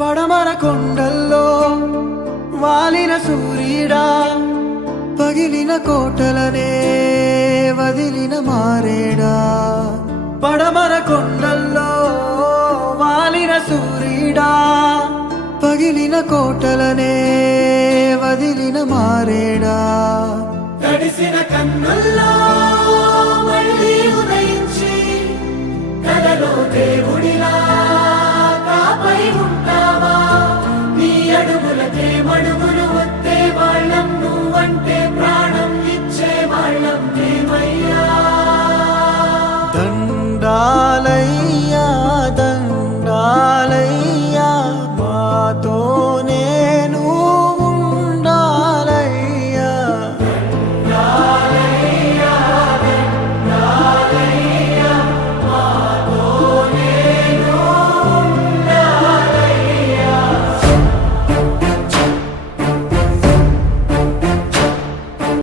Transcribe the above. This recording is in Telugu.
పడమర కొండల్లో వాలిన సూర్యుడా, పగిలిన కోటలనే వదిలిన మారేడా. పడమర కొండల్లో వాలిన సూర్యుడా, పగిలిన కోటలనే వదిలిన మారేడా. తడిసిన కన్నుల్లో మళ్ళీ ఉదయించి కలలో